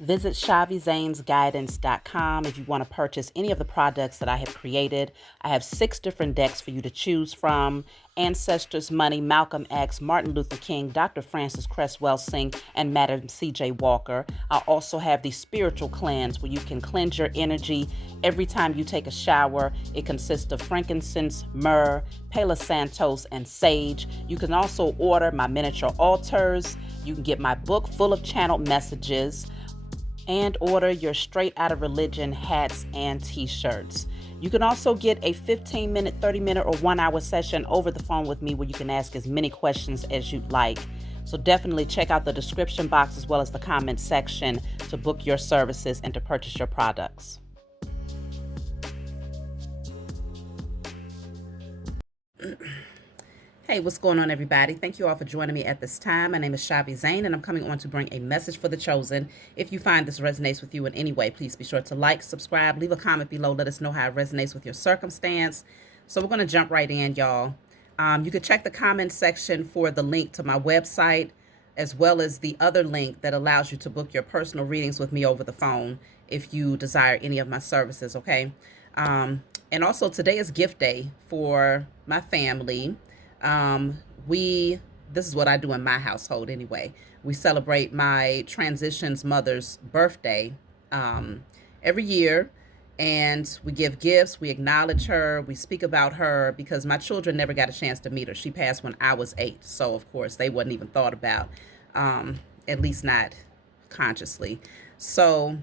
Visit ShaviZanesGuidance.com if you want to purchase any of the products that I have created. I have 6 different decks for you to choose from: Ancestors, Money, Malcolm X, Martin Luther King, Dr. Francis Cresswell Singh, and Madam C.J. Walker. I also have the Spiritual Cleanse, where you can cleanse your energy every time you take a shower. It consists of frankincense, myrrh, Palo Santos, and sage. You can also order my miniature altars. You can get my book full of channeled messages, and order your Straight Outta Religion hats and t-shirts. You can also get a 15-minute, 30-minute, or 1-hour session over the phone with me where you can ask as many questions as you'd like. So definitely check out the description box as well as the comment section to book your services and to purchase your products. Hey, what's going on, everybody? Thank you all for joining me at this time. My name is Shavi Zane, and I'm coming on to bring a message for the chosen. If you find this resonates with you in any way, please be sure to like, subscribe, leave a comment below. Let us know how it resonates with your circumstance. So we're going to jump right in, y'all. You can check the comment section for the link to my website, as well as the other link that allows you to book your personal readings with me over the phone if you desire any of my services, okay? And also, today is gift day for my family. This is what I do in my household anyway. We celebrate my transition's mother's birthday every year, and we give gifts, we acknowledge her, we speak about her, because my children never got a chance to meet her. She passed when I was 8, so of course they wasn't even thought about, at least not consciously. So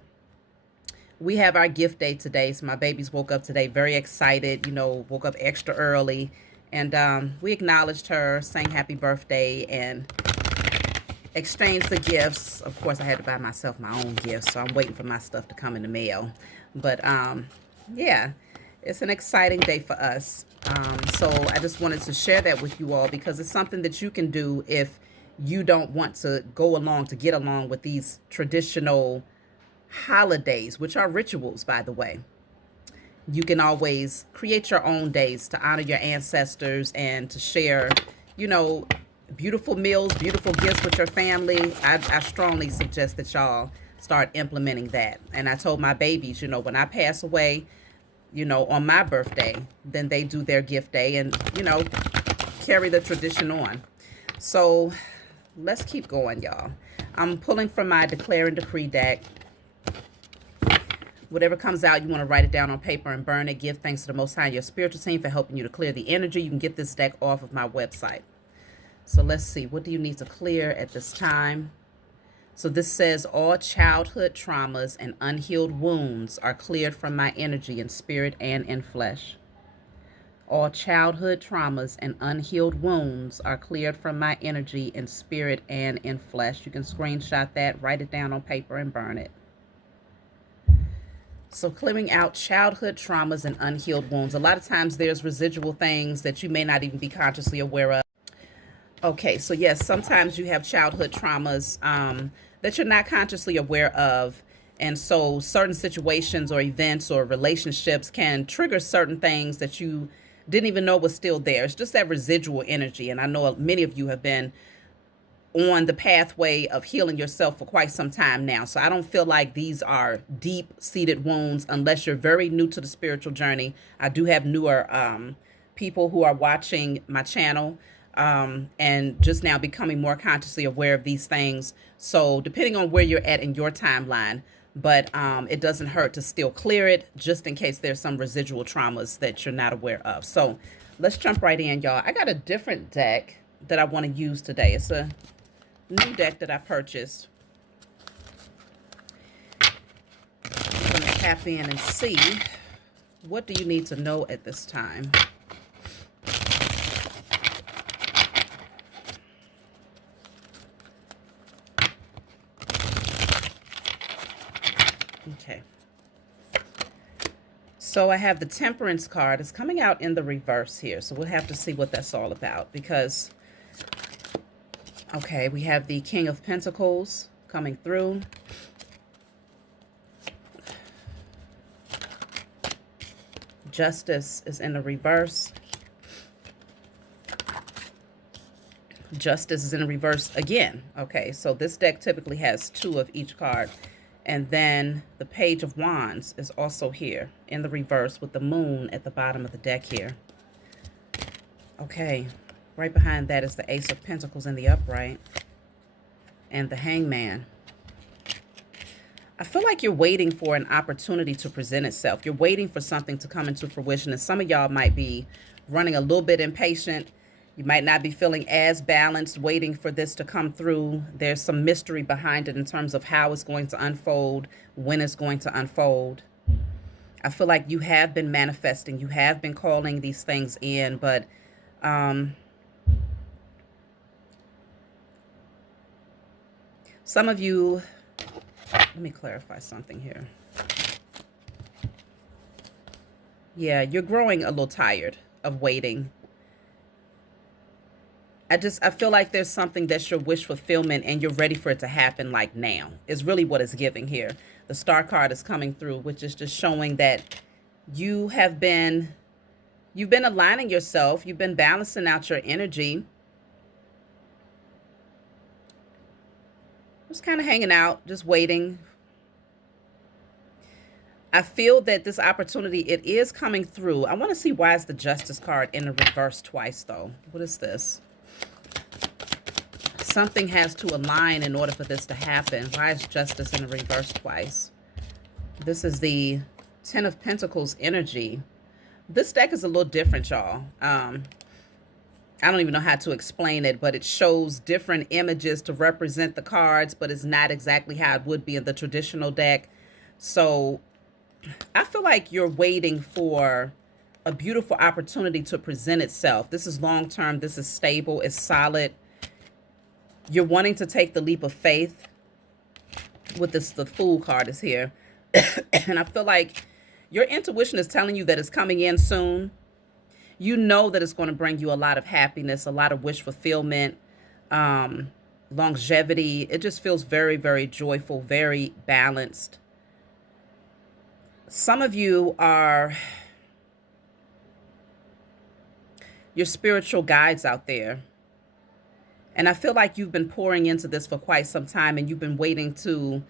we have our gift day today. So my babies woke up today very excited, woke up extra early. And we acknowledged her, sang happy birthday, and exchanged the gifts. Of course, I had to buy myself my own gifts, so I'm waiting for my stuff to come in the mail. But yeah, it's an exciting day for us. So I just wanted to share that with you all, because it's something that you can do if you don't want to get along with these traditional holidays, which are rituals, by the way. You can always create your own days to honor your ancestors and to share, beautiful meals, beautiful gifts with your family. I strongly suggest that y'all start implementing that. And I told my babies, when I pass away, on my birthday, then they do their gift day and, carry the tradition on. So let's keep going, y'all. I'm pulling from my Declare and Decree deck. Whatever comes out, you want to write it down on paper and burn it. Give thanks to the Most High and your spiritual team for helping you to clear the energy. You can get this deck off of my website. So let's see. What do you need to clear at this time? So this says, all childhood traumas and unhealed wounds are cleared from my energy in spirit and in flesh. All childhood traumas and unhealed wounds are cleared from my energy in spirit and in flesh. You can screenshot that, write it down on paper, and burn it. So clearing out childhood traumas and unhealed wounds. A lot of times there's residual things that you may not even be consciously aware of. Okay, so yes, sometimes you have childhood traumas that you're not consciously aware of. And so certain situations or events or relationships can trigger certain things that you didn't even know was still there. It's just that residual energy. And I know many of you have been on the pathway of healing yourself for quite some time now. So I don't feel like these are deep-seated wounds unless you're very new to the spiritual journey. I do have newer people who are watching my channel and just now becoming more consciously aware of these things. So depending on where you're at in your timeline, but it doesn't hurt to still clear it just in case there's some residual traumas that you're not aware of. So let's jump right in, y'all. I got a different deck that I want to use today. It's a new deck that I purchased. I'm going to tap in and see, what do you need to know at this time? Okay. So I have the Temperance card. It's coming out in the reverse here. So we'll have to see what that's all about, because okay, we have the King of Pentacles coming through. Justice is in the reverse. Justice is in the reverse again. Okay, so this deck typically has 2 of each card. And then the Page of Wands is also here in the reverse with the moon at the bottom of the deck here. Okay, right behind that is the Ace of Pentacles in the upright and the Hangman. I feel like you're waiting for an opportunity to present itself. You're waiting for something to come into fruition. And some of y'all might be running a little bit impatient. You might not be feeling as balanced, waiting for this to come through. There's some mystery behind it in terms of how it's going to unfold, when it's going to unfold. I feel like you have been manifesting. You have been calling these things in, but some of you, let me clarify something here. Yeah, you're growing a little tired of waiting. I feel like there's something that's your wish fulfillment and you're ready for it to happen like now is really what it's giving here. The Star card is coming through, which is just showing that you've been aligning yourself. You've been balancing out your energy. Just kind of hanging out, just waiting. I feel that this opportunity, it is coming through. I want to see why is the Justice card in the reverse twice, though. What is this? Something has to align in order for this to happen. Why is Justice in the reverse twice? This is the Ten of Pentacles energy. This deck is a little different, y'all. I don't even know how to explain it, but it shows different images to represent the cards, but it's not exactly how it would be in the traditional deck. So I feel like you're waiting for a beautiful opportunity to present itself. This is long-term. This is stable. It's solid. You're wanting to take the leap of faith with this. The Fool card is here. And I feel like your intuition is telling you that it's coming in soon. You know that it's going to bring you a lot of happiness, a lot of wish fulfillment, longevity. It just feels very, very joyful, very balanced. Some of you are your spiritual guides out there. And I feel like you've been pouring into this for quite some time and you've been waiting to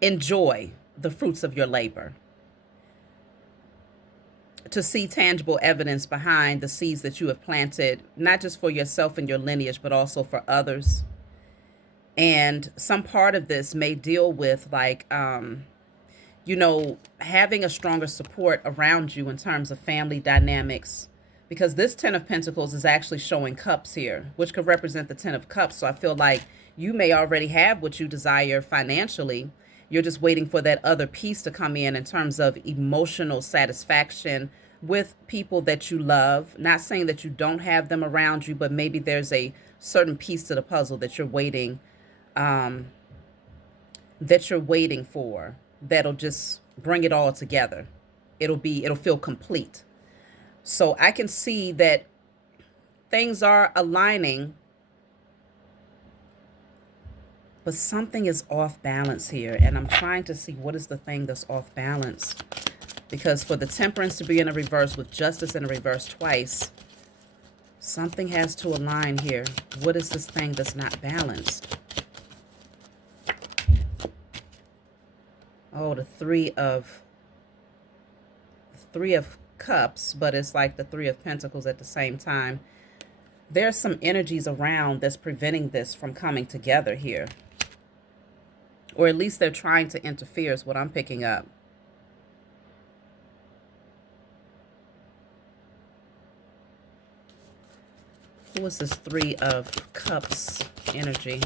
enjoy the fruits of your labor, to see tangible evidence behind the seeds that you have planted, not just for yourself and your lineage, but also for others. And some part of this may deal with like, you know, having a stronger support around you in terms of family dynamics, because this Ten of Pentacles is actually showing cups here, which could represent the Ten of Cups. So I feel like you may already have what you desire financially. You're just waiting for that other piece to come in terms of emotional satisfaction with people that you love. Not saying that you don't have them around you, but maybe there's a certain piece to the puzzle that you're waiting for, that'll just bring it all together. It'll feel complete. So I can see that things are aligning, but something is off balance here. And I'm trying to see what is the thing that's off balance. Because for the Temperance to be in a reverse with Justice in a reverse twice, something has to align here. What is this thing that's not balanced? Oh, the Three of Cups, but it's like the Three of Pentacles at the same time. There's some energies around that's preventing this from coming together here. Or at least they're trying to interfere is what I'm picking up. Who is this Three of Cups energy?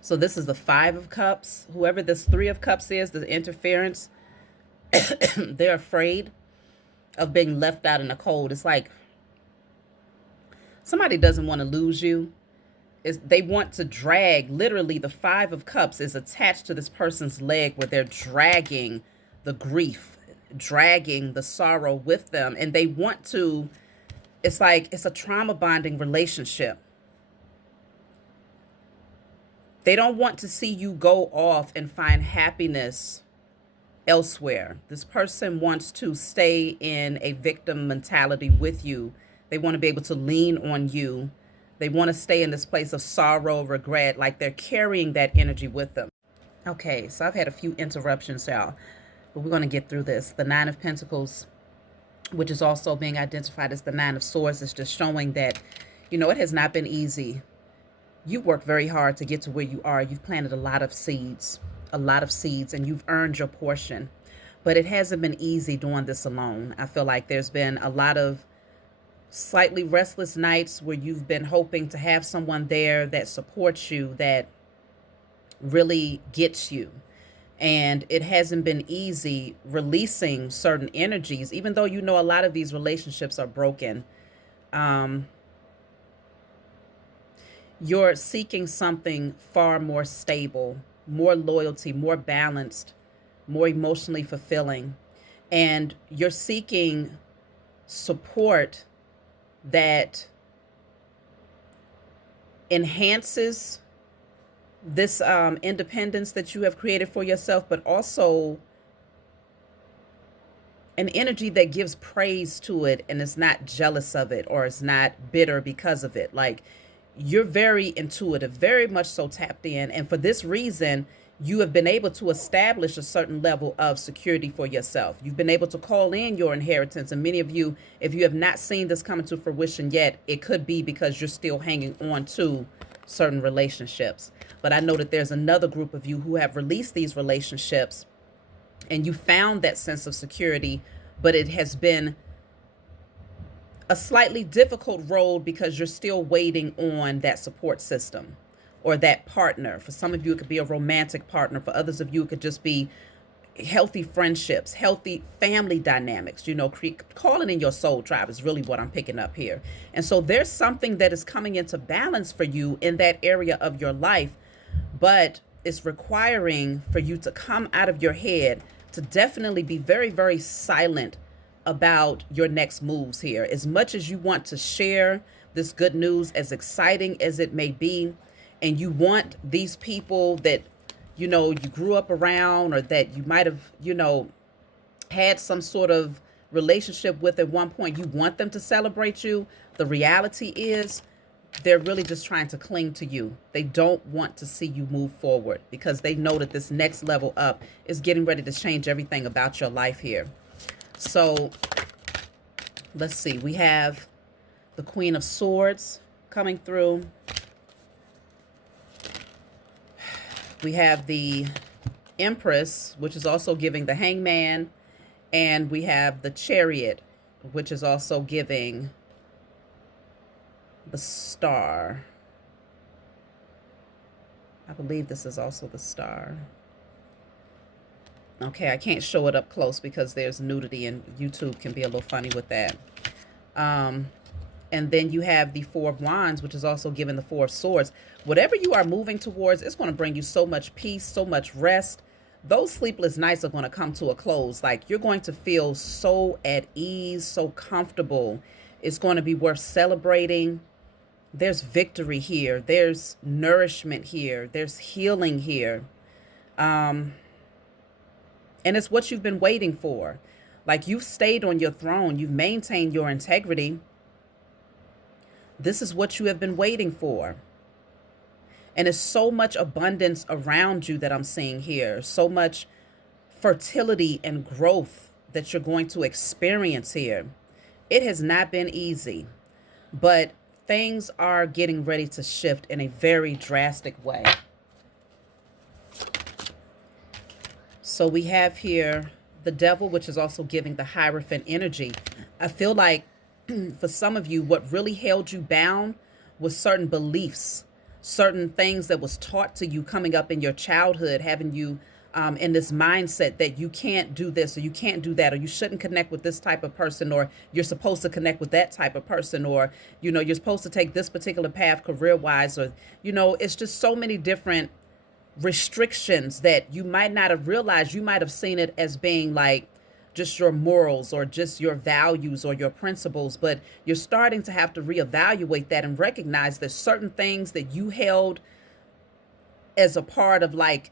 So this is the Five of Cups. Whoever this Three of Cups is, the interference, they're afraid of being left out in the cold. It's like somebody doesn't want to lose you. They want to drag. Literally, the Five of Cups is attached to this person's leg where they're dragging the grief, dragging the sorrow with them. And they want to, it's like it's a trauma bonding relationship. They don't want to see you go off and find happiness elsewhere. This person wants to stay in a victim mentality with you. They want to be able to lean on you. They want to stay in this place of sorrow, regret, like they're carrying that energy with them. Okay, so I've had a few interruptions, y'all, but we're going to get through this. The Nine of Pentacles, which is also being identified as the Nine of Swords, is just showing that, it has not been easy. You worked very hard to get to where you are. You've planted a lot of seeds, and you've earned your portion. But it hasn't been easy doing this alone. I feel like there's been a lot of slightly restless nights where you've been hoping to have someone there that supports you, that really gets you. And it hasn't been easy releasing certain energies, even though a lot of these relationships are broken. You're seeking something far more stable, more loyalty, more balanced, more emotionally fulfilling. And you're seeking support that enhances this independence that you have created for yourself, but also an energy that gives praise to it and is not jealous of it or is not bitter because of it. Like, you're very intuitive, very much so tapped in. And for this reason, you have been able to establish a certain level of security for yourself. You've been able to call in your inheritance. And many of you, if you have not seen this coming to fruition yet, it could be because you're still hanging on to certain relationships. But I know that there's another group of you who have released these relationships and you found that sense of security, but it has been a slightly difficult road because you're still waiting on that support system or that partner. For some of you, it could be a romantic partner. For others of you, it could just be healthy friendships, healthy family dynamics. Calling in your soul tribe is really what I'm picking up here. And so there's something that is coming into balance for you in that area of your life, but it's requiring for you to come out of your head, to definitely be very, very silent about your next moves here. As much as you want to share this good news, as exciting as it may be, and you want these people that, you grew up around, or that you might have, had some sort of relationship with at one point, you want them to celebrate you. The reality is they're really just trying to cling to you. They don't want to see you move forward because they know that this next level up is getting ready to change everything about your life here. So let's see. We have the Queen of Swords coming through. We have the Empress, which is also giving the Hangman. And we have the Chariot, which is also giving the Star. I believe this is also the Star. Okay, I can't show it up close because there's nudity and YouTube can be a little funny with that. And then you have the Four of Wands, which is also given the Four of Swords. Whatever you are moving towards, it's going to bring you so much peace, so much rest. Those sleepless nights are going to come to a close. Like, you're going to feel so at ease, so comfortable. It's going to be worth celebrating. There's victory here. There's nourishment here. There's healing here. And it's what you've been waiting for. Like, you've stayed on your throne. You've maintained your integrity. This is what you have been waiting for. And there's so much abundance around you that I'm seeing here. So much fertility and growth that you're going to experience here. It has not been easy, but things are getting ready to shift in a very drastic way. So we have here the Devil, which is also giving the Hierophant energy. I feel like for some of you, what really held you bound was certain beliefs, certain things that was taught to you coming up in your childhood, having you in this mindset that you can't do this or you can't do that, or you shouldn't connect with this type of person, or you're supposed to connect with that type of person, or, you're supposed to take this particular path career-wise, or, it's just so many different restrictions that you might not have realized. You might have seen it as being like just your morals or just your values or your principles, but you're starting to have to reevaluate that and recognize that certain things that you held as a part of like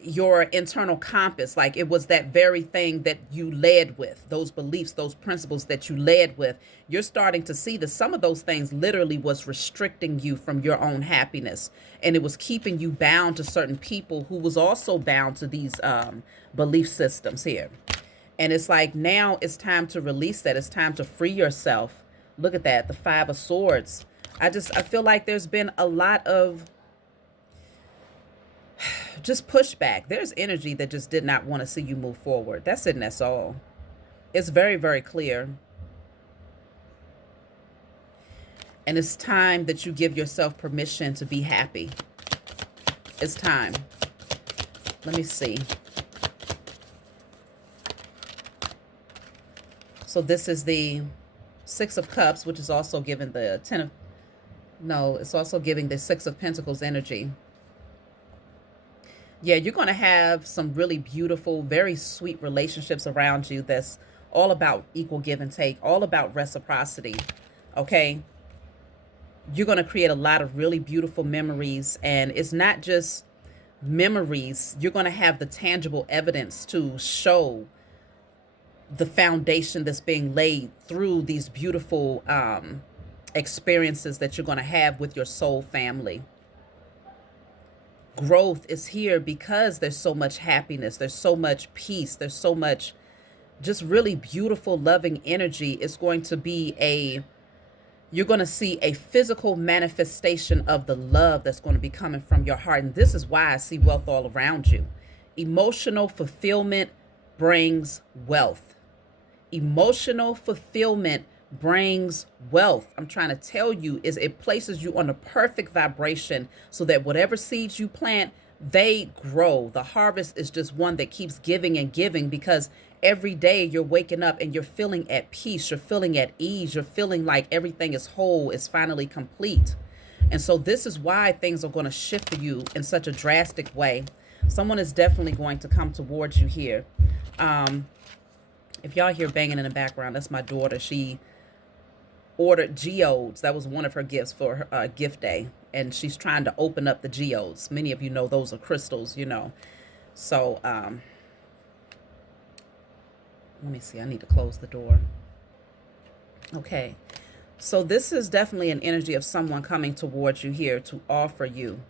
your internal compass. Like it was that very thing that you led with, those beliefs, those principles that you led with. You're starting to see that some of those things literally was restricting you from your own happiness, and it was keeping you bound to certain people who was also bound to these belief systems here. And it's like now it's time to release that. It's time to free yourself. Look at that, the Five of Swords. I feel like there's been a lot of just pushback. There's energy that just did not want to see you move forward. That's it, and that's all. It's very, very clear. And it's time that you give yourself permission to be happy. It's time. Let me see. So this is the Six of Cups, which is also giving the it's also giving the Six of Pentacles energy. Yeah, you're going to have some really beautiful, very sweet relationships around you that's all about equal give and take, all about reciprocity, okay? You're going to create a lot of really beautiful memories, and it's not just memories. You're going to have the tangible evidence to show the foundation that's being laid through these beautiful experiences that you're going to have with your soul family. Growth is here because there's so much happiness, there's so much peace, there's so much just really beautiful, loving energy. It's going to be you're going to see a physical manifestation of the love that's going to be coming from your heart. And this is why I see wealth all around you. Emotional fulfillment brings wealth. Emotional fulfillment brings wealth. I'm trying to tell you, is it places you on the perfect vibration so that whatever seeds you plant, they grow. The harvest is just one that keeps giving and giving, because every day you're waking up and you're feeling at peace, you're feeling at ease, you're feeling like everything is whole, is finally complete. And so this is why things are going to shift for you in such a drastic way. Someone is definitely going to come towards you here. If y'all hear banging in the background, that's my daughter. She ordered geodes. That was one of her gifts for her gift day, and she's trying to open up the geodes. Many of you know those are crystals, you know. So let me see, I need to close the door. Okay, so this is definitely an energy of someone coming towards you here to offer you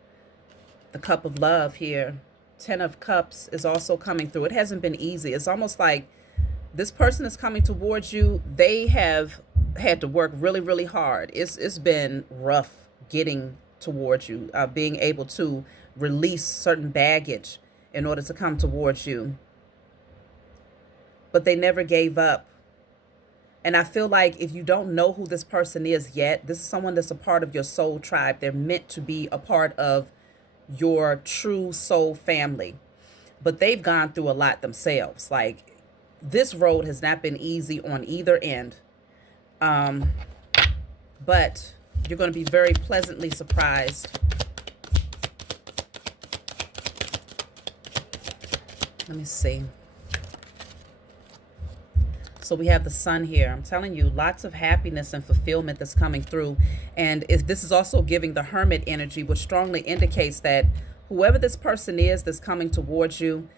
the cup of love here. 10 of Cups is also coming through. It hasn't been easy. It's almost like this person is coming towards you. They have had to work really, really hard. It's been rough getting towards you, being able to release certain baggage in order to come towards you. But they never gave up. And I feel like if you don't know who this person is yet, this is someone that's a part of your soul tribe. They're meant to be a part of your true soul family. But they've gone through a lot themselves. Like, this road has not been easy on either end. But you're going to be very pleasantly surprised. Let me see. So we have the Sun here. I'm telling you, lots of happiness and fulfillment that's coming through. And if this is also giving the Hermit energy, which strongly indicates that whoever this person is that's coming towards you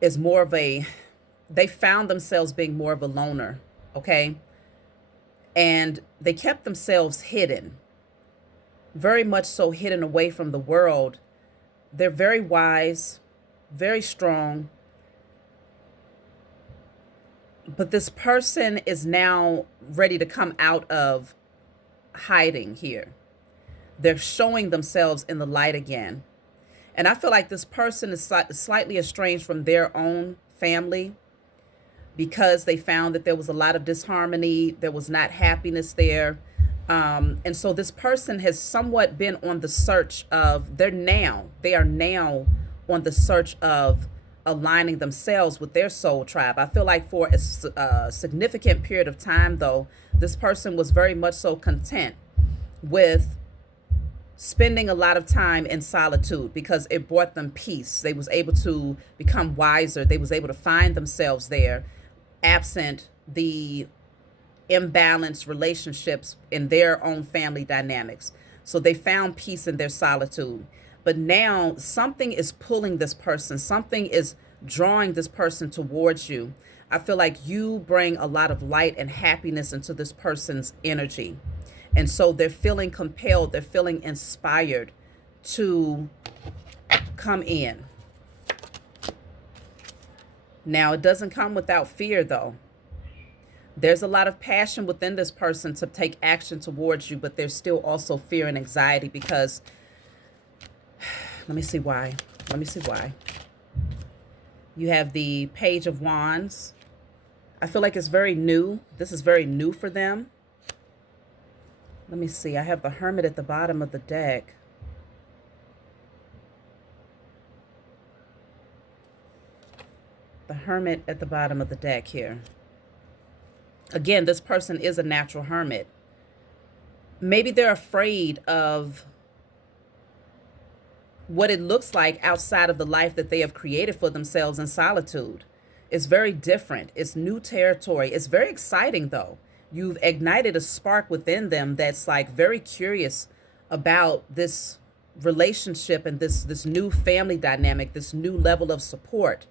is more of they found themselves being more of a loner, okay? And they kept themselves hidden, very much so hidden away from the world. They're very wise, very strong. But this person is now ready to come out of hiding here. They're showing themselves in the light again. And I feel like this person is slightly estranged from their own family, because they found that there was a lot of disharmony. There was not happiness there. And so this person has somewhat been on the search of, they are now on the search of aligning themselves with their soul tribe. I feel like for a significant period of time, though, this person was very much so content with spending a lot of time in solitude, because it brought them peace. They was able to become wiser. They was able to find themselves there, absent the imbalanced relationships in their own family dynamics. So they found peace in their solitude. But now something is pulling this person, something is drawing this person towards you. I feel like you bring a lot of light and happiness into this person's energy. And so they're feeling compelled, they're feeling inspired to come in. Now, it doesn't come without fear, though. There's a lot of passion within this person to take action towards you, but there's still also fear and anxiety because, let me see why. Let me see why. You have the Page of Wands. I feel like it's very new. This is very new for them. Let me see. I have the Hermit at the bottom of the deck. The Hermit at the bottom of the deck here. Again, this person is a natural hermit. Maybe they're afraid of what it looks like outside of the life that they have created for themselves in solitude. It's very different. It's new territory. It's very exciting, though. You've ignited a spark within them that's like very curious about this relationship and this new family dynamic, this new level of support.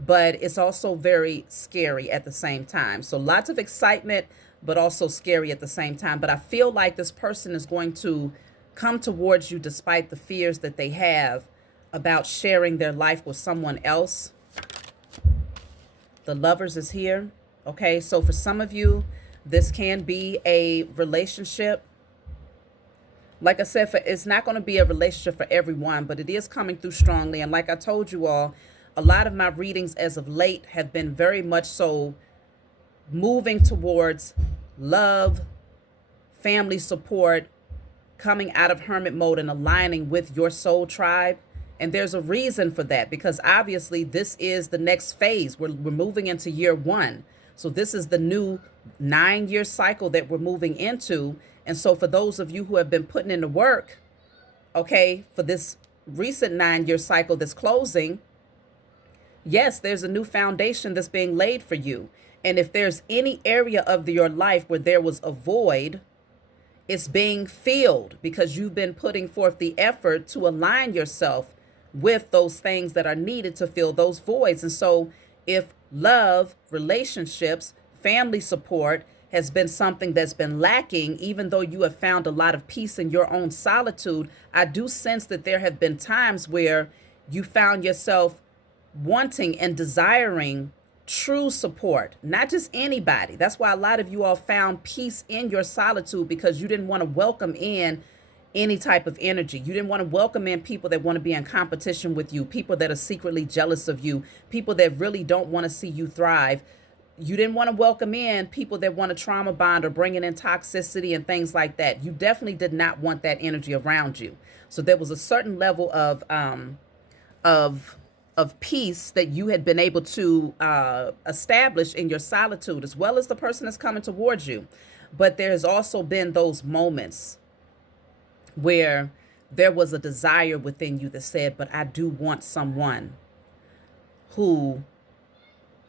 But it's also very scary at the same time. So lots of excitement, but also scary at the same time. But I feel like this person is going to come towards you despite the fears that they have about sharing their life with someone else. The Lovers is here. Okay, so for some of you, this can be a relationship. Like I said, it's not going to be a relationship for everyone, but it is coming through strongly. And like I told you all, a lot of my readings as of late have been very much so moving towards love, family support, coming out of hermit mode and aligning with your soul tribe. And there's a reason for that, because obviously this is the next phase. We're moving into year 1. So this is the new 9-year cycle that we're moving into. And so for those of you who have been putting in the work, okay, for this recent 9-year cycle that's closing, yes, there's a new foundation that's being laid for you. And if there's any area of your life where there was a void, it's being filled because you've been putting forth the effort to align yourself with those things that are needed to fill those voids. And so if love, relationships, family support has been something that's been lacking, even though you have found a lot of peace in your own solitude, I do sense that there have been times where you found yourself wanting and desiring true support, not just anybody. That's why a lot of you all found peace in your solitude, because you didn't want to welcome in any type of energy. You didn't want to welcome in people that want to be in competition with you, people that are secretly jealous of you, people that really don't want to see you thrive. You didn't want to welcome in people that want to trauma bond or bringing in toxicity and things like that. You definitely did not want that energy around you. So there was a certain level of peace that you had been able to establish in your solitude, as well as the person that's coming towards you. But there's also been those moments where there was a desire within you that said, but I do want someone who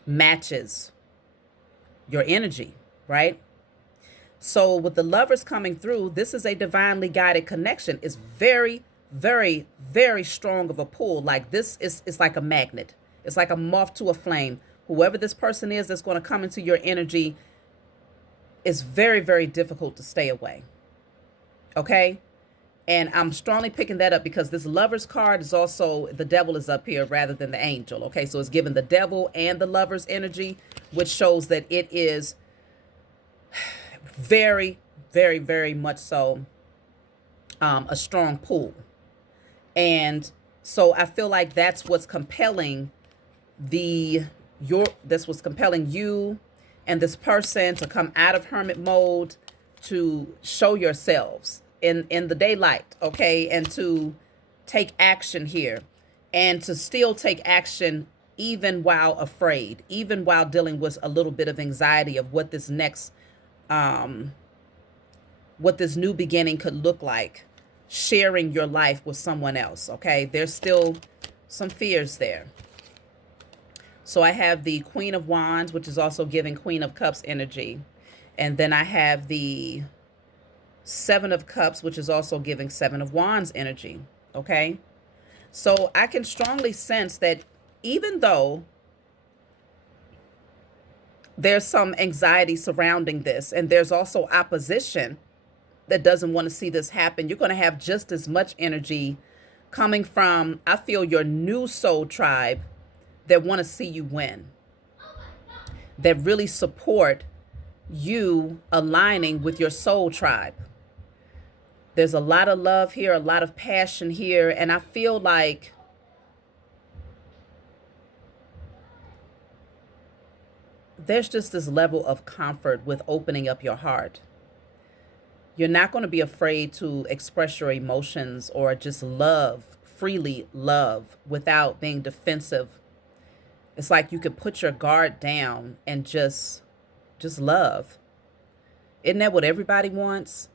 matches your energy, right? So with the Lovers coming through, this is a divinely guided connection. It's very, very, very strong of a pull. Like this is, it's like a magnet. It's like a moth to a flame. Whoever this person is that's going to come into your energy, is very, very difficult to stay away. Okay? And I'm strongly picking that up because this Lovers card is also, the devil is up here rather than the angel. Okay, so it's given the devil and the Lovers energy, which shows that it is very, very, very much so a strong pull. And so I feel like that's what's compelling that's what's compelling you and this person to come out of hermit mode, to show yourselves in the daylight, okay, and to take action here, and to still take action even while afraid, even while dealing with a little bit of anxiety of what this next, what this new beginning could look like, sharing your life with someone else, okay? There's still some fears there. So I have the Queen of Wands, which is also giving Queen of Cups energy. And then I have the Seven of Cups, which is also giving Seven of Wands energy. Okay. So I can strongly sense that even though there's some anxiety surrounding this, and there's also opposition that doesn't want to see this happen, you're going to have just as much energy coming from, I feel, your new soul tribe that want to see you win, that really support you aligning with your soul tribe. There's a lot of love here, a lot of passion here, and I feel like there's just this level of comfort with opening up your heart. You're not going to be afraid to express your emotions or just love, freely love, without being defensive. It's like you could put your guard down and just love. Isn't that what everybody wants?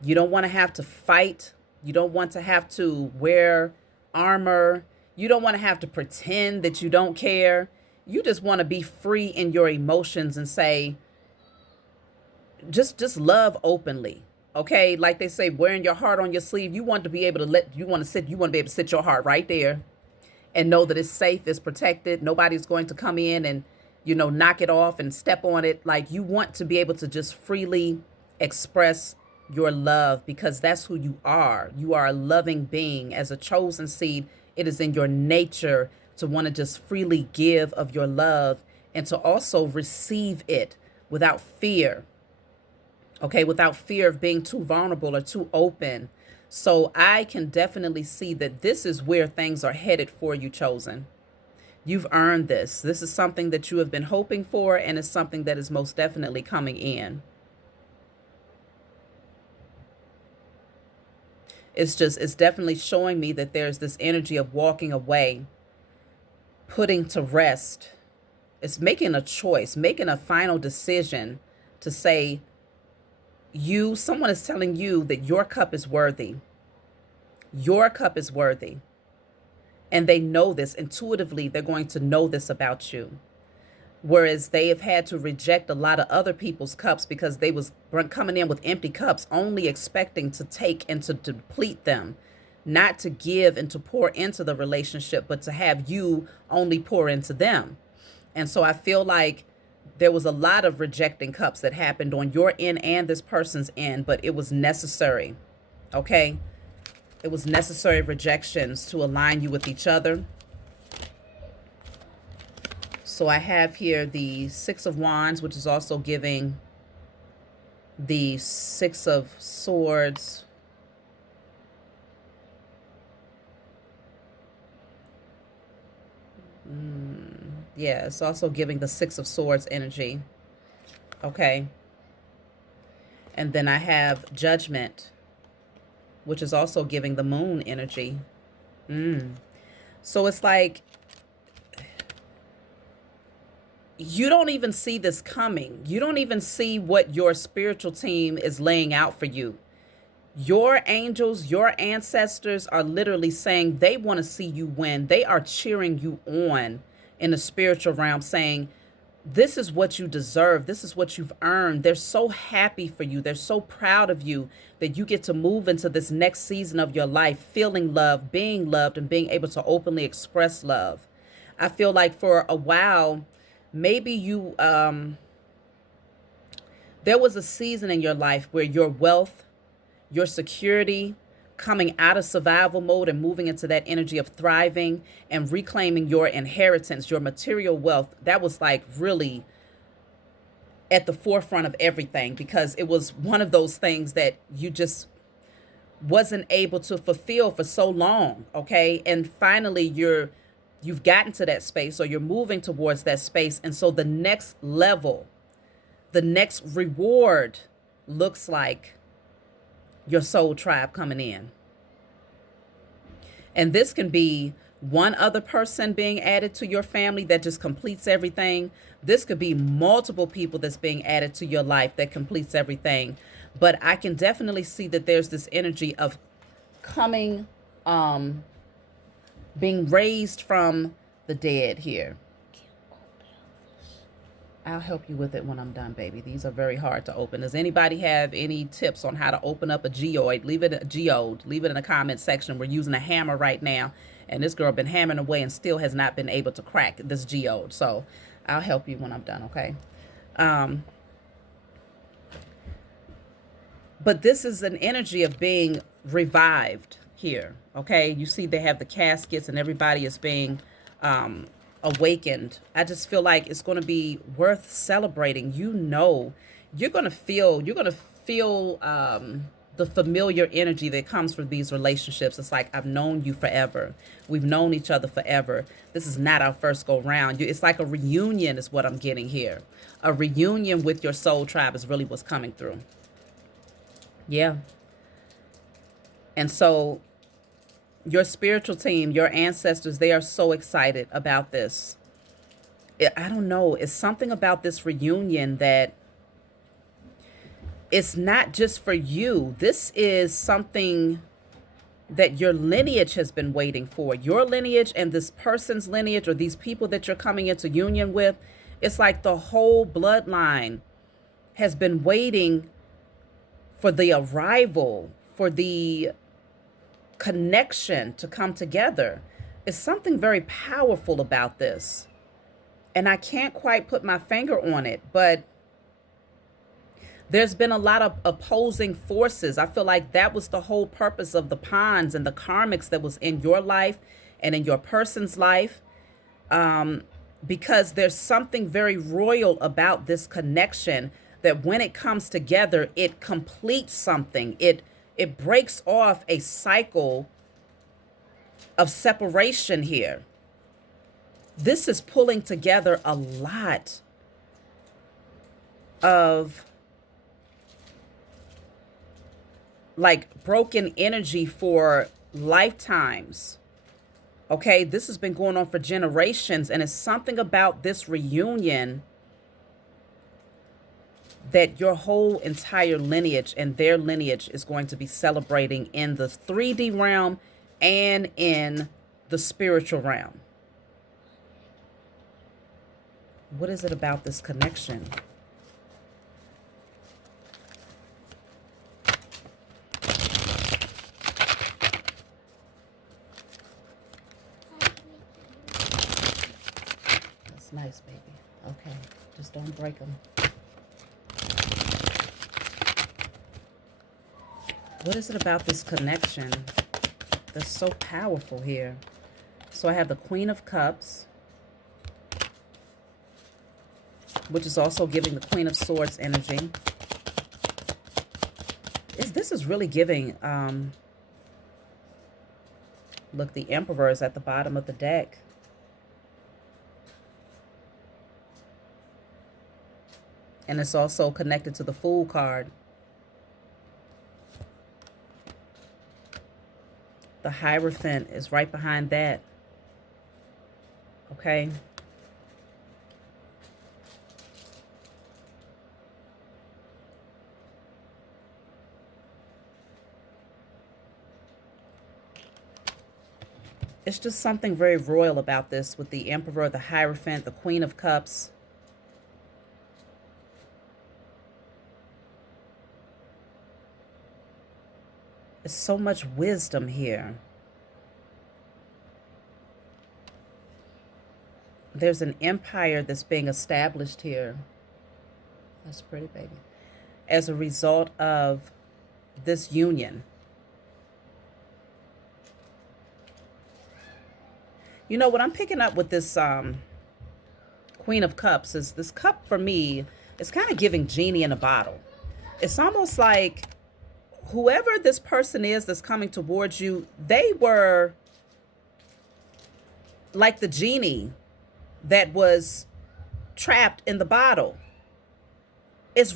You don't want to have to fight. You don't want to have to wear armor. You don't want to have to pretend that you don't care. You just want to be free in your emotions and say, just love openly. Okay, like they say, wearing your heart on your sleeve. You want to be able to you want to be able to sit your heart right there and know that it's safe, it's protected. Nobody's going to come in and, knock it off and step on it. Like, you want to be able to just freely express your love, because that's who you are. You are a loving being. As a chosen seed, it is in your nature to want to just freely give of your love and to also receive it without fear. Okay, without fear of being too vulnerable or too open. So I can definitely see that this is where things are headed for you, chosen. You've earned this. This is something that you have been hoping for, and it's something that is most definitely coming in. It's definitely showing me that there's this energy of walking away, putting to rest. It's making a choice, making a final decision to say, someone is telling you that your cup is worthy. Your cup is worthy. And they know this intuitively. They're going to know this about you. Whereas they have had to reject a lot of other people's cups because they was coming in with empty cups, only expecting to take and to deplete them, not to give and to pour into the relationship, but to have you only pour into them. And so I feel like there was a lot of rejecting cups that happened on your end and this person's end, but it was necessary. Okay? It was necessary rejections to align you with each other. So I have here the Six of Wands, which is also giving the Six of Swords. Yeah, it's also giving the Six of Swords energy. Okay. And then I have Judgment, which is also giving the Moon energy. So it's like you don't even see this coming. You don't even see what your spiritual team is laying out for you. Your angels, your ancestors are literally saying they want to see you win. They are cheering you on in the spiritual realm, saying, this is what you deserve. This is what you've earned. They're so happy for you. They're so proud of you that you get to move into this next season of your life, feeling loved, being loved, and being able to openly express love. I feel like for a while, maybe you, there was a season in your life where your wealth, your security, coming out of survival mode and moving into that energy of thriving and reclaiming your inheritance, your material wealth, that was like really at the forefront of everything, because it was one of those things that you just wasn't able to fulfill for so long. Okay. And finally you've gotten to that space, or you're moving towards that space. And so the next level, the next reward looks like your soul tribe coming in. And this can be one other person being added to your family that just completes everything. This could be multiple people that's being added to your life that completes everything. But I can definitely see that there's this energy of coming, being raised from the dead here. I'll help you with it when I'm done, baby. These are very hard to open. Does anybody have any tips on how to open up a geode? Leave it a geode. Leave it in the comment section. We're using a hammer right now, and this girl been hammering away and still has not been able to crack this geode. So I'll help you when I'm done, okay? But this is an energy of being revived here, okay? You see they have the caskets and everybody is being awakened. I just feel like it's going to be worth celebrating. You know, you're going to feel the familiar energy that comes from these relationships. It's like, I've known you forever. We've known each other forever. This is not our first go round. It's like a reunion is what I'm getting here. A reunion with your soul tribe is really what's coming through. Yeah. And so your spiritual team, your ancestors, they are so excited about this. I don't know. It's something about this reunion that it's not just for you. This is something that your lineage has been waiting for. Your lineage and this person's lineage, or these people that you're coming into union with. It's like the whole bloodline has been waiting for the arrival, for the connection to come together. It's something very powerful about this. And I can't quite put my finger on it, but there's been a lot of opposing forces. I feel like that was the whole purpose of the ponds and the karmics that was in your life and in your person's life. Because there's something very royal about this connection that when it comes together, it completes something. It breaks off a cycle of separation here. This is pulling together a lot of like broken energy for lifetimes. Okay, this has been going on for generations, and it's something about this reunion that your whole entire lineage and their lineage is going to be celebrating in the 3D realm and in the spiritual realm. What is it about this connection? That's nice, baby. Okay, just don't break them. What is it about this connection that's so powerful here? So I have the Queen of Cups, which is also giving the Queen of Swords energy. This is really giving, look, the Emperor is at the bottom of the deck. And it's also connected to the Fool card. The Hierophant is right behind that. Okay. It's just something very royal about this with the Emperor, the Hierophant, the Queen of Cups. There's so much wisdom here. There's an empire that's being established here. That's pretty, baby. As a result of this union. You know, what I'm picking up with this Queen of Cups is this cup for me is kind of giving genie in a bottle. It's almost like whoever this person is that's coming towards you, they were like the genie that was trapped in the bottle. It's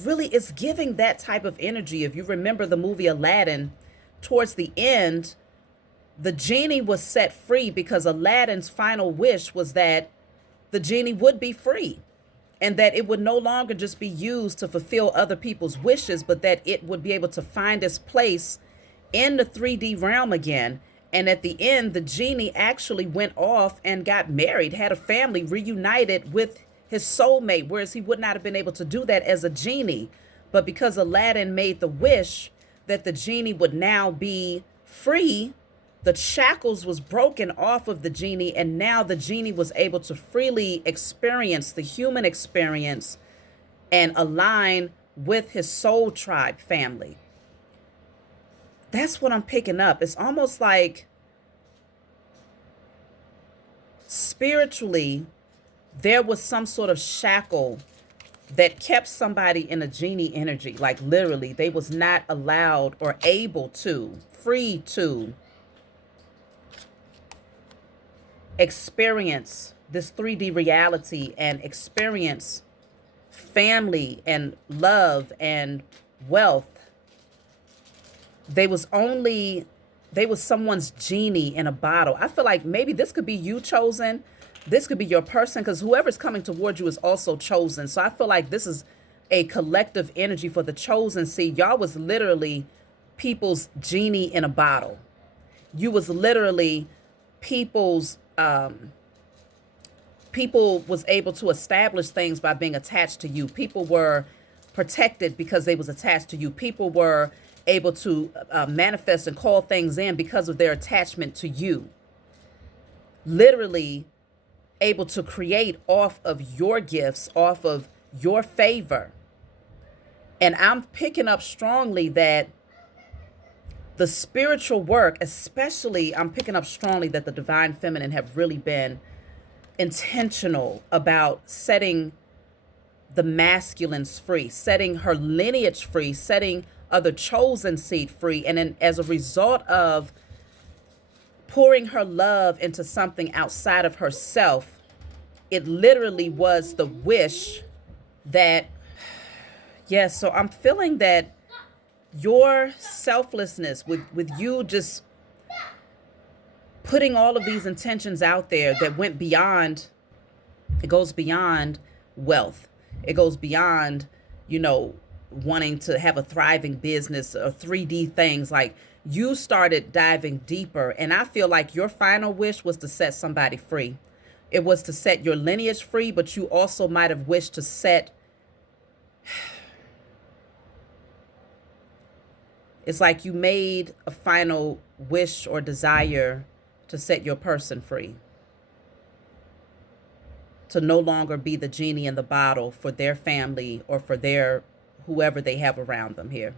giving that type of energy. If you remember the movie Aladdin, towards the end, the genie was set free because Aladdin's final wish was that the genie would be free. And that it would no longer just be used to fulfill other people's wishes, but that it would be able to find its place in the 3D realm again. And at the end, the genie actually went off and got married, had a family, reunited with his soulmate, whereas he would not have been able to do that as a genie. But because Aladdin made the wish that the genie would now be free, the shackles was broken off of the genie, and now the genie was able to freely experience the human experience and align with his soul tribe family. That's what I'm picking up. It's almost like spiritually, there was some sort of shackle that kept somebody in a genie energy. Like literally, they was not allowed or able to, free to experience this 3D reality and experience family and love and wealth. They was someone's genie in a bottle. I feel like maybe this could be you, chosen. This could be your person, because whoever's coming towards you is also chosen. So I feel like this is a collective energy for the chosen. See, y'all was literally people's genie in a bottle. You was literally people's people was able to establish things by being attached to you. People were protected because they was attached to you. People were able to manifest and call things in because of their attachment to you. Literally able to create off of your gifts, off of your favor. And I'm picking up strongly that the spiritual work, especially, I'm picking up strongly that the divine feminine have really been intentional about setting the masculines free, setting her lineage free, setting other chosen seed free. And then as a result of pouring her love into something outside of herself, it literally was the wish that, yes, so I'm feeling that your selflessness with you just putting all of these intentions out there that went beyond, it goes beyond wealth. It goes beyond, wanting to have a thriving business or 3D things. Like, you started diving deeper. And I feel like your final wish was to set somebody free. It was to set your lineage free, but you also might have wished to set, it's like you made a final wish or desire to set your person free. To no longer be the genie in the bottle for their family or for their whoever they have around them here.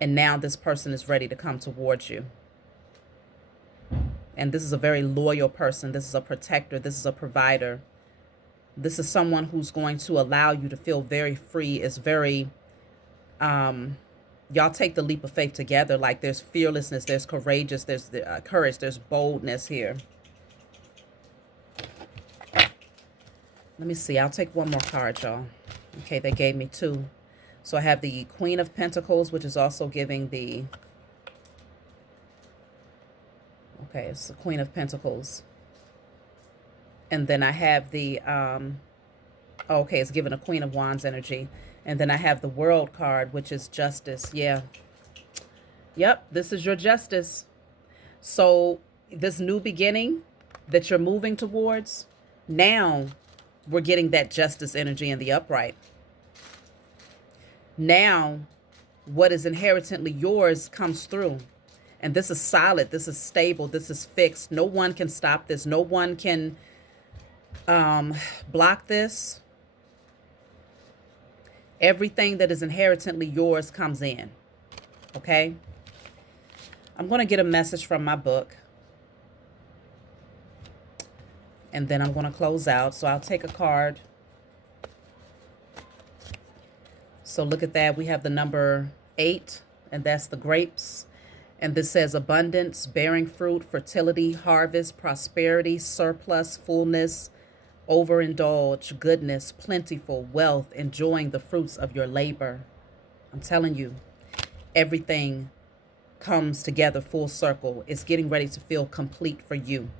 And now this person is ready to come towards you. And this is a very loyal person. This is a protector. This is a provider. This is someone who's going to allow you to feel very free. It's very, y'all take the leap of faith together. Like, there's fearlessness, there's courageous, there's courage, there's boldness here. Let me see. I'll take one more card, y'all. Okay, they gave me two. So I have the Queen of Pentacles, which is also giving the, okay, it's the Queen of Pentacles. And then I have the, okay, it's giving a Queen of Wands energy. And then I have the World card, which is Justice. Yeah. Yep, this is your justice. So this new beginning that you're moving towards, now we're getting that justice energy in the upright. Now, what is inherently yours comes through. And this is solid. This is stable. This is fixed. No one can stop this. No one can block this. Everything that is inherently yours comes in. Okay? I'm going to get a message from my book. And then I'm going to close out. So I'll take a card. So look at that. We have the number 8, and that's the grapes. And this says abundance, bearing fruit, fertility, harvest, prosperity, surplus, fullness, overindulge, goodness, plentiful, wealth, enjoying the fruits of your labor. I'm telling you, everything comes together full circle. It's getting ready to feel complete for you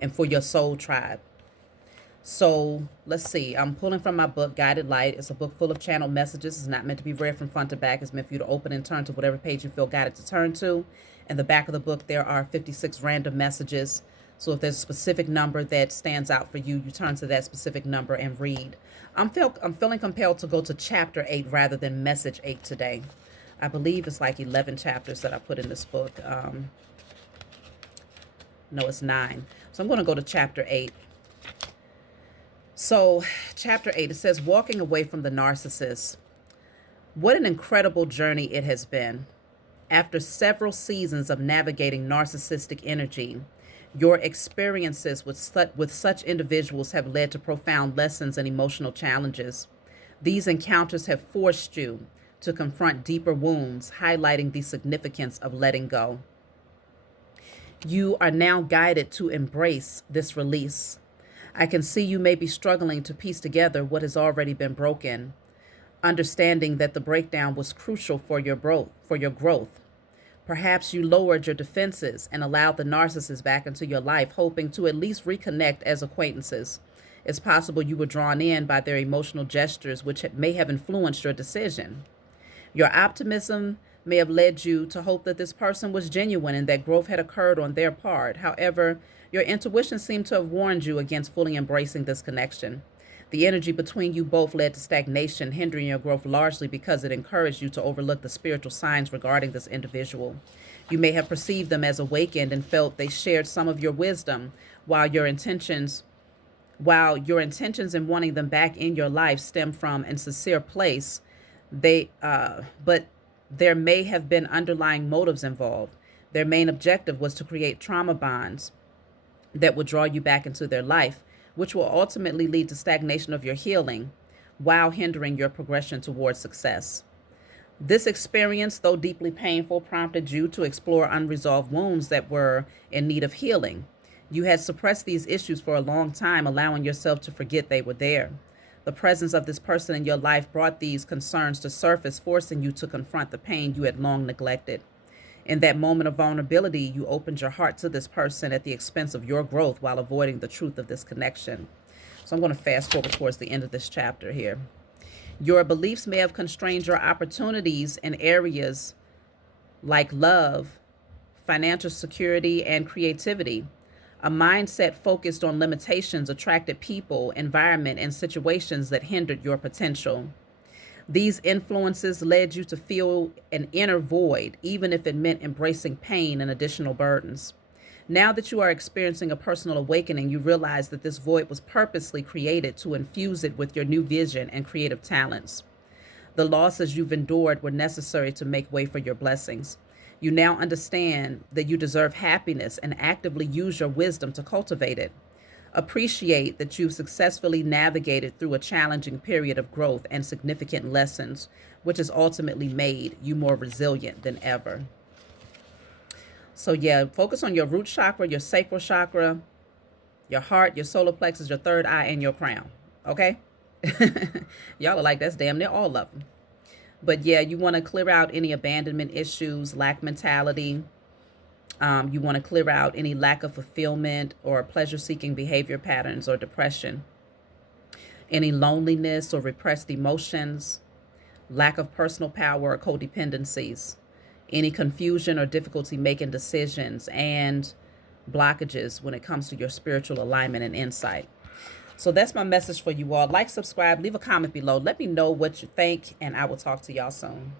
and for your soul tribe. So let's see. I'm pulling from my book, Guided Light. It's a book full of channel messages. It's not meant to be read from front to back. It's meant for you to open and turn to whatever page you feel guided to turn to. In the back of the book, there are 56 random messages. So if there's a specific number that stands out for you, you turn to that specific number and read. I'm feeling compelled to go to chapter 8 rather than message 8 today. I believe it's like 11 chapters that I put in this book. No, it's 9. So I'm going to go to chapter 8. So, chapter 8, it says, walking away from the narcissist. What an incredible journey it has been. After several seasons of navigating narcissistic energy, your experiences with such individuals have led to profound lessons and emotional challenges. These encounters have forced you to confront deeper wounds, highlighting the significance of letting go. You are now guided to embrace this release. I can see you may be struggling to piece together what has already been broken, understanding that the breakdown was crucial for your growth. Perhaps you lowered your defenses and allowed the narcissist back into your life, hoping to at least reconnect as acquaintances. It's possible you were drawn in by their emotional gestures, which may have influenced your decision. Your optimism may have led you to hope that this person was genuine and that growth had occurred on their part. However, your intuition seemed to have warned you against fully embracing this connection. The energy between you both led to stagnation, hindering your growth largely because it encouraged you to overlook the spiritual signs regarding this individual. You may have perceived them as awakened and felt they shared some of your wisdom, while your intentions in wanting them back in your life stem from a sincere place. But there may have been underlying motives involved. Their main objective was to create trauma bonds that would draw you back into their life, which will ultimately lead to stagnation of your healing while hindering your progression towards success. This experience, though deeply painful, prompted you to explore unresolved wounds that were in need of healing. You had suppressed these issues for a long time, allowing yourself to forget they were there. The presence of this person in your life brought these concerns to surface, forcing you to confront the pain you had long neglected. In that moment of vulnerability, you opened your heart to this person at the expense of your growth while avoiding the truth of this connection. So I'm going to fast forward towards the end of this chapter here. Your beliefs may have constrained your opportunities in areas like love, financial security, and creativity. A mindset focused on limitations attracted people, environment, and situations that hindered your potential. These influences led you to feel an inner void, even if it meant embracing pain and additional burdens. Now that you are experiencing a personal awakening, you realize that this void was purposely created to infuse it with your new vision and creative talents. The losses you've endured were necessary to make way for your blessings. You now understand that you deserve happiness and actively use your wisdom to cultivate it. Appreciate that you've successfully navigated through a challenging period of growth and significant lessons, which has ultimately made you more resilient than ever. So yeah, focus on your root chakra, your sacral chakra, your heart, your solar plexus, your third eye, and your crown. Okay? Y'all are like, that's damn near all of them. But yeah, you want to clear out any abandonment issues, lack mentality. You want to clear out any lack of fulfillment or pleasure-seeking behavior patterns or depression. Any loneliness or repressed emotions, lack of personal power or codependencies, any confusion or difficulty making decisions, and blockages when it comes to your spiritual alignment and insight. So that's my message for you all. Like, subscribe, leave a comment below. Let me know what you think, and I will talk to y'all soon.